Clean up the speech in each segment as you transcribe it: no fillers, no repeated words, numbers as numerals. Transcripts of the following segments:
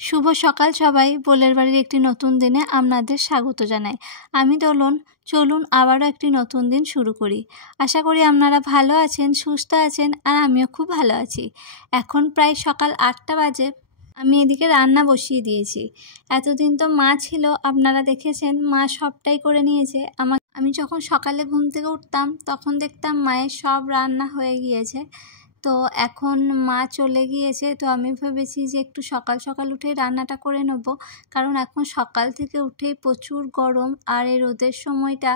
শুভ সকাল সবাই। বোলের বাড়ির একটি নতুন দিনে আপনাদের স্বাগত জানাই। আমি দোলন। চলুন আবারও একটি নতুন দিন শুরু করি। আশা করি আপনারা ভালো আছেন, সুস্থ আছেন, আর আমিও খুব ভালো আছি। এখন প্রায় সকাল 8টা বাজে। আমি এদিকে রান্না বসিয়ে দিয়েছি। এতদিন তো মা ছিল, আপনারা দেখেছেন মা সবটাই করে নিয়েছে। আমি যখন সকালে ঘুম থেকে উঠতাম তখন দেখতাম মায়ের সব রান্না হয়ে গিয়েছে। তো এখন মা চলে গিয়েছে, তো আমি ভেবেছি যে একটু সকাল সকাল উঠেই রান্নাটা করে নেব, কারণ এখন সকাল থেকে উঠেই প্রচুর গরম, আর এই রোদের সময়টা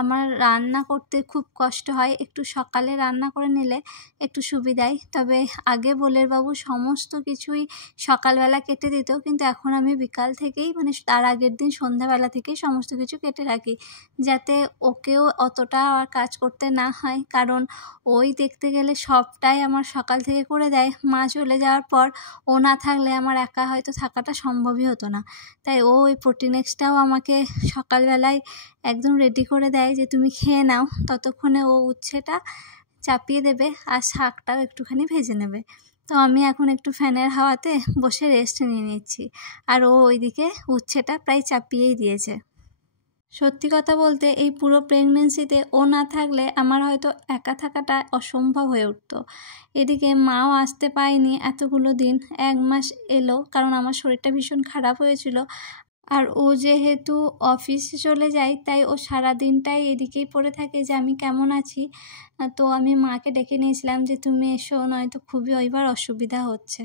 আমার রান্না করতে খুব কষ্ট হয়। একটু সকালে রান্না করে নিলে একটু সুবিধাই। তবে আগে বোলের বাবু সমস্ত কিছুই সকালবেলা কেটে দিত, কিন্তু এখন আমি বিকাল থেকেই তার আগের দিন সন্ধ্যাবেলা থেকেই সমস্ত কিছু কেটে রাখি, যাতে ওকেও অতটা আর কাজ করতে না হয়। কারণ ওই দেখতে গেলে সবটাই আমার সকাল থেকে করে দেয়। মা চলে যাওয়ার পর ও না থাকলে আমার একা হয়তো থাকাটা সম্ভবই হতো না। তাই ও ওই প্রোটিন এক্সটাও আমাকে সকালবেলায় একদম রেডি করে দেয় যে তুমি খেয়ে নাও, ততক্ষণে ও উচ্ছেটা চাপিয়ে দেবে আর শাকটাও একটুখানি ভেজে নেবে। তো আমি এখন একটু ফ্যানের হাওয়াতে বসে রেস্ট নিয়ে নিচ্ছি, আর ও ওইদিকে উচ্ছেটা প্রায় চাপিয়েই দিয়েছে। সত্যি কথা বলতে এই পুরো প্রেগনেন্সিতে ও না থাকলে আমার হয়তো একা থাকাটা অসম্ভব হয়ে উঠতো। এদিকে মাও আসতে পারেনি এতগুলো দিন, 1 মাস এলো, কারণ আমার শরীরটা ভীষণ খারাপ হয়েছিল। আর ও যেহেতু অফিসে চলে যায়, তাই ও সারা দিনটাই এদিকেই পড়ে থাকে যে আমি কেমন আছি। তো আমি মাকে ডেকে নিয়েছিলাম যে তুমি এসো, নয়তো খুবই এবার অসুবিধা হচ্ছে।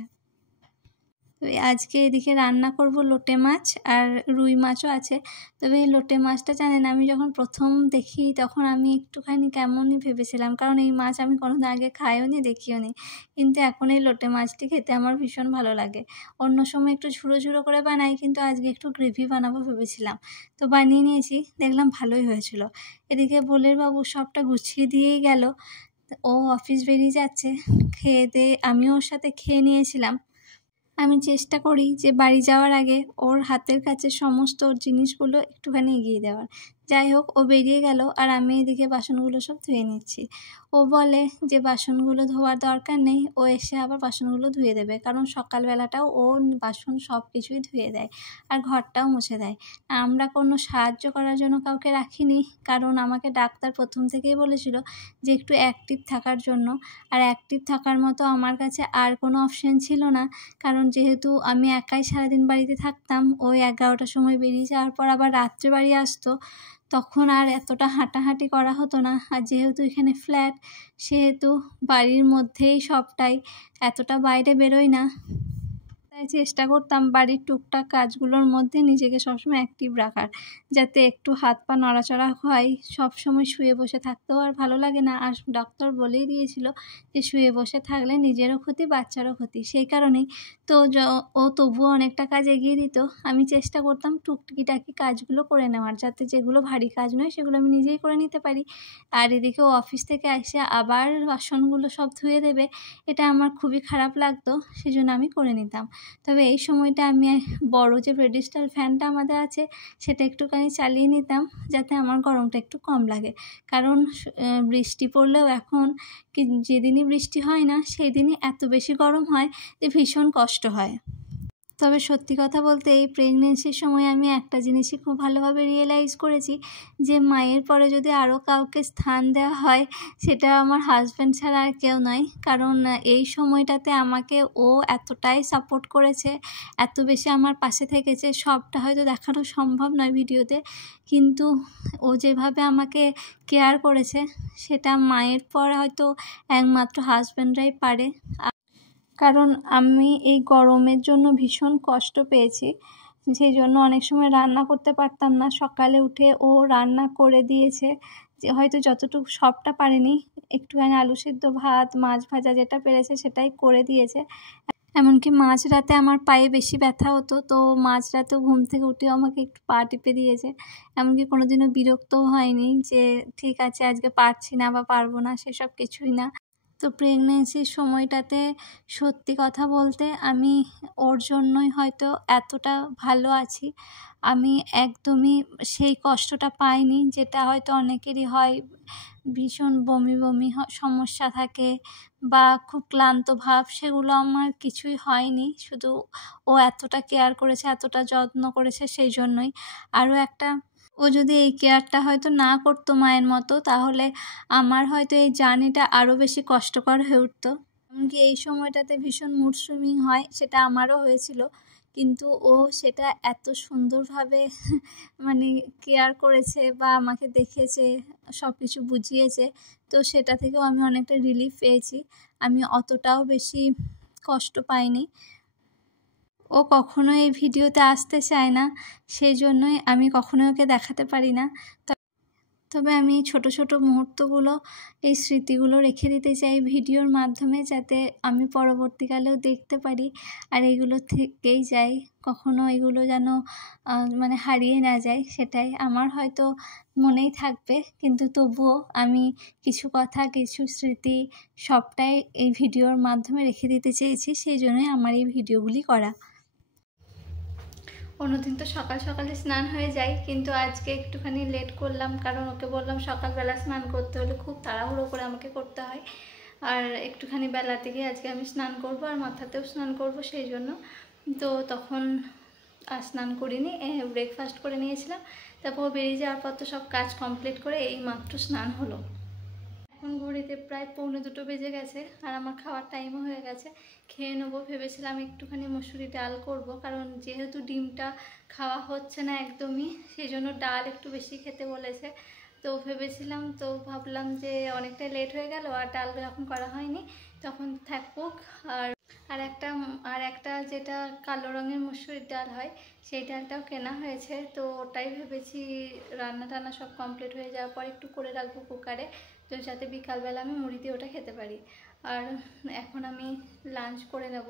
তো আজকে এদিকে রান্না করব লোটে মাছ, আর রুই মাছও আছে। তবে এই লোটে মাছটা জানেন, আমি যখন প্রথম দেখি তখন আমি একটুখানি কেমনই ভেবেছিলাম, কারণ এই মাছ আমি কোনোদিন আগে খাইও নি, দেখিও নি। কিন্তু এখন এই লোটে মাছটি খেতে আমার ভীষণ ভালো লাগে। অন্য সময় একটু ঝুড়ো ঝুড়ো করে বানাই, কিন্তু আজকে একটু গ্রেভি বানাবো ভেবেছিলাম। তো বানিয়ে নিয়েছি, দেখলাম ভালোই হয়েছিল। এদিকে বোলের বাবু সবটা গুছিয়ে দিয়েই গেল। ও অফিস বেরিয়ে যাচ্ছে, খেয়ে দিয়ে আমিও ওর সাথে খেয়ে নিয়েছিলাম। আমি চেষ্টা করি যে বাড়ি যাওয়ার আগে ওর হাতের কাছে সমস্ত ওর জিনিসগুলো একটুখানি এগিয়ে দেওয়ার। যাই হোক, ও বেরিয়ে গেল, আর আমি এদিকে বাসনগুলো সব ধুয়ে নিচ্ছি। ও বলে যে বাসনগুলো ধোয়ার দরকার নেই, ও এসে আবার বাসনগুলো ধুয়ে দেবে, কারণ সকালবেলাটাও ও বাসন সব কিছুই ধুয়ে দেয় আর ঘরটাও মুছে দেয়। আমরা কোনো সাহায্য করার জন্য কাউকে রাখিনি, কারণ আমাকে ডাক্তার প্রথম থেকেই বলেছিল যে একটু অ্যাক্টিভ থাকার জন্য। আর অ্যাক্টিভ থাকার মতো আমার কাছে আর কোনো অপশন ছিল না, কারণ যেহেতু আমি একাই সারাদিন বাড়িতে থাকতাম। ওই 11টার সময় বেরিয়ে যাওয়ার পর আবার রাত্রে বাড়ি আসতো, তখন আর এতটা হাঁটাহাঁটি করা হতো না। আর যেহেতু এখানে ফ্ল্যাট, সেহেতু বাড়ির মধ্যেই সবটাই, এতটা বাইরে বেরোই না। তাই চেষ্টা করতাম বাড়ির টুকটাক কাজগুলোর মধ্যে নিজেকে সবসময় অ্যাক্টিভ রাখার, যাতে একটু হাত পা নড়াচড়া হয়। সবসময় শুয়ে বসে থাকতেও আর ভালো লাগে না, আর ডক্টর বলেই দিয়েছিল যে শুয়ে বসে থাকলে নিজেরও ক্ষতি, বাচ্চারও ক্ষতি। সেই কারণেই তো ও তবুও অনেকটা কাজ এগিয়ে দিত। আমি চেষ্টা করতাম টুকটাকি কাজগুলো করে নেওয়ার, যাতে যেগুলো ভারী কাজ নয় সেগুলো আমি নিজেই করে নিতে পারি। আর এদিকে ও অফিস থেকে এসে আবার বাসনগুলো সব ধুয়ে দেবে, এটা আমার খুবই খারাপ লাগতো, সেজন্য আমি করে নিতাম। তবে এই সময়টা আমি বড় যে পেডিস্টাল ফ্যানটা আমাদের আছে সেটা একটুখানি চালিয়ে নিতাম, যাতে আমার গরমটা একটু কম লাগে। কারণ বৃষ্টি পড়লেও এখন যেদিনই বৃষ্টি হয় না সেই দিনই এত বেশি গরম হয় যে ভীষণ কষ্ট হয়। তবে সত্যি কথা বলতে এই প্রেগনেন্সির সময় আমি একটা জিনিসই খুব ভালোভাবে রিয়েলাইজ করেছি, যে মায়ের পরে যদি আরও কাউকে স্থান দেওয়া হয়, সেটা আমার হাজব্যান্ড ছাড়া আর কেউ নয়। কারণ এই সময়টাতে আমাকে ও এতটাই সাপোর্ট করেছে, এত বেশি আমার পাশে থেকেছে, সবটা হয়তো দেখানো সম্ভব নয় ভিডিওতে, কিন্তু ও যেভাবে আমাকে কেয়ার করেছে সেটা মায়ের পর হয়তো একমাত্র হাজব্যান্ডরাই পারে। কারণ আমি এই গরমের জন্য ভীষণ কষ্ট পেয়েছি, সেই জন্য অনেক সময় রান্না করতে পারতাম না। সকালে উঠে ও রান্না করে দিয়েছে, যে হয়তো যতটুকু সবটা পারেনি, একটুখানি আলু সিদ্ধ, ভাত, মাছ ভাজা যেটা পেরেছে সেটাই করে দিয়েছে। এমনকি মাঝরাতে আমার পায়ে বেশি ব্যথা হতো, তো মাঝরাতেও ঘুম থেকে উঠেও আমাকে একটু পা টিপে দিয়েছে। এমনকি কোনোদিনও বিরক্তও হয়নি যে ঠিক আছে আজকে পারছি না বা পারবো না, সেসব কিছুই না। তো প্রেগনেন্সির সময়টাতে সত্যি কথা বলতে আমি ওর জন্যই হয়তো এতটা ভালো আছি। আমি একদমই সেই কষ্টটা পাইনি যেটা হয়তো অনেকেরই হয়। ভীষণ বমি বমি সমস্যা থাকে বা খুব ক্লান্ত ভাব, সেগুলো আমার কিছুই হয়নি। শুধু ও এতটা কেয়ার করেছে, এতটা যত্ন করেছে, সেই জন্যই। আরও একটা, ও যদি এই কেয়ারটা হয়তো না করতো মায়ের মতো, তাহলে আমার হয়তো এই জার্নিটা আরও বেশি কষ্টকর হয়ে উঠতো। এমনকি এই সময়টাতে ভীষণ মুড সুইং হয়, সেটা আমারও হয়েছিল, কিন্তু ও সেটা এত সুন্দরভাবে মানে কেয়ার করেছে বা আমাকে দেখেছে, সব কিছু বুঝিয়েছে। তো সেটা থেকেও আমি অনেকটা রিলিফ পেয়েছি। আমি অতটাও বেশি কষ্ট পাইনি। ও কখনো এই ভিডিওতে আসতে চায় না, সেই জন্যই আমি কখনো ওকে দেখাতে পারি না। তবে আমি ছোট ছোট মুহূর্তগুলো, এই স্মৃতিগুলো রেখে দিতে চাই ভিডিওর মাধ্যমে, যাতে আমি পরবর্তীকালেও দেখতে পারি আর এগুলো থেকেই যাই, কখনো এগুলো যেন মানে হারিয়ে না যায়। সেটাই আমার হয়তো মনেই থাকবে, কিন্তু তবুও আমি কিছু কথা, কিছু স্মৃতি সবটাই এই ভিডিওর মাধ্যমে রেখে দিতে চেয়েছি, সেই জন্যই আমার এই ভিডিওগুলি করা। অন্যদিন তো সকাল সকালে স্নান হয়ে যায়, কিন্তু আজকে একটুখানি লেট করলাম, কারণ ওকে বললাম সকালবেলা স্নান করতে হলে খুব তাড়াহুড়ো করে আমাকে করতে হয়, আর একটুখানি বেলা থেকে আজকে আমি স্নান করব আর মাথাতেও স্নান করব, সেই জন্য। তো তখন আর স্নান করিনি, ব্রেকফাস্ট করে নিয়েছিলাম। তারপর বেরিয়ে যাওয়ার পর তো সব কাজ কমপ্লিট করে এই মাত্র স্নান হলো। এখন ঘড়িতে প্রায় 1:45 বেজে গেছে, আর আমার খাওয়ার টাইমও হয়ে গেছে। খেয়ে নেবো। ভেবেছিলাম একটুখানি মসুরি ডাল করব, কারণ যেহেতু ডিমটা খাওয়া হচ্ছে না একদমই, সেই জন্য ডাল একটু বেশি খেতে বলেছে। তো ভেবেছিলাম, তো ভাবলাম যে অনেকটাই লেট হয়ে গেল, আর ডাল যখন করা হয়নি তখন থাকুক। আর একটা যেটা কালো রঙের মসুরির ডাল হয়, সেই ডালটাও কেনা হয়েছে। তো ওটাই ভেবেছি রান্না টান্না সব কমপ্লিট হয়ে যাওয়ার পর একটু করে রাখবো কুকারে, তো যাতে বিকালবেলা আমি মুড়ি দিয়ে ওটা খেতে পারি। আর এখন আমি লাঞ্চ করে নেব।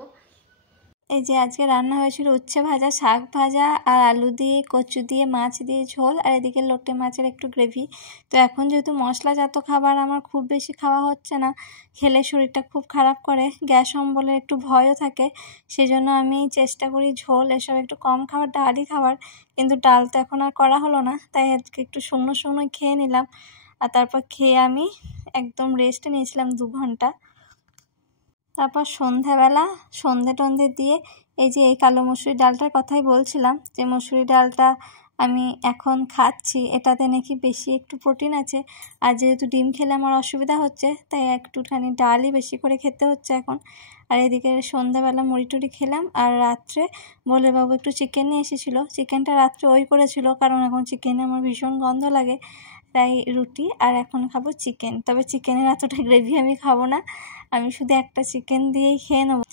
এই যে আজকে রান্না হয়েছিল উচ্ছে ভাজা, শাক ভাজা, আর আলু দিয়ে, কচু দিয়ে, মাছ দিয়ে ঝোল, আর এদিকে লোটে মাছের একটু গ্রেভি। তো এখন যেহেতু মশলাজাত খাবার আমার খুব বেশি খাওয়া হচ্ছে না, খেলে শরীরটা খুব খারাপ করে, গ্যাস অম্বলের একটু ভয়ও থাকে, সেই জন্য আমি চেষ্টা করি ঝোল এসব একটু কম খাবার, ডালই খাবার। কিন্তু ডাল তো এখন আর করা হলো না, তাই আজকে একটু শুকনো শুকনো খেয়ে নিলাম। আর তারপর খেয়ে আমি একদম রেস্টে নিয়েছিলাম 2 ঘন্টা। তারপর সন্ধ্যাবেলা সন্ধে টন্ধে দিয়ে এই যে এই কালো মসুরি ডালটার কথাই বলছিলাম, যে মসুরি ডালটা আমি এখন খাচ্ছি, এটাতে নাকি বেশি একটু প্রোটিন আছে। আর যেহেতু ডিম খেলে আমার অসুবিধা হচ্ছে, তাই একটুখানি ডালই বেশি করে খেতে হচ্ছে এখন। আর এদিকে সন্ধ্যাবেলা মুড়ি টুড়ি খেলাম। আর রাত্রে বলে বাবু একটু চিকেন নিয়ে এসেছিলো, চিকেনটা রাত্রে ওই করেছিল, কারণ এখন চিকেনে আমার ভীষণ গন্ধ লাগে, তাই রুটি। আর এখন খাবো চিকেন, তবে চিকেনের এতটা গ্রেভি আমি খাবো না, আমি শুধু একটা চিকেন দিয়েই খেয়ে নেবো,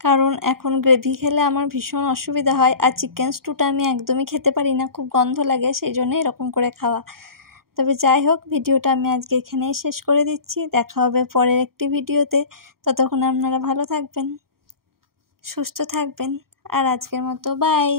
কারণ এখন গ্রেভি খেলে আমার ভীষণ অসুবিধা হয়। আর চিকেন স্টুটা আমি একদমই খেতে পারি না, খুব গন্ধ লাগে, সেই জন্য এরকম করে খাওয়া। তবে যাই হোক, ভিডিওটা আমি আজকে এখানেই শেষ করে দিচ্ছি। দেখা হবে পরের একটি ভিডিওতে। ততক্ষণ আপনারা ভালো থাকবেন, সুস্থ থাকবেন, আর আজকের মতো বাই।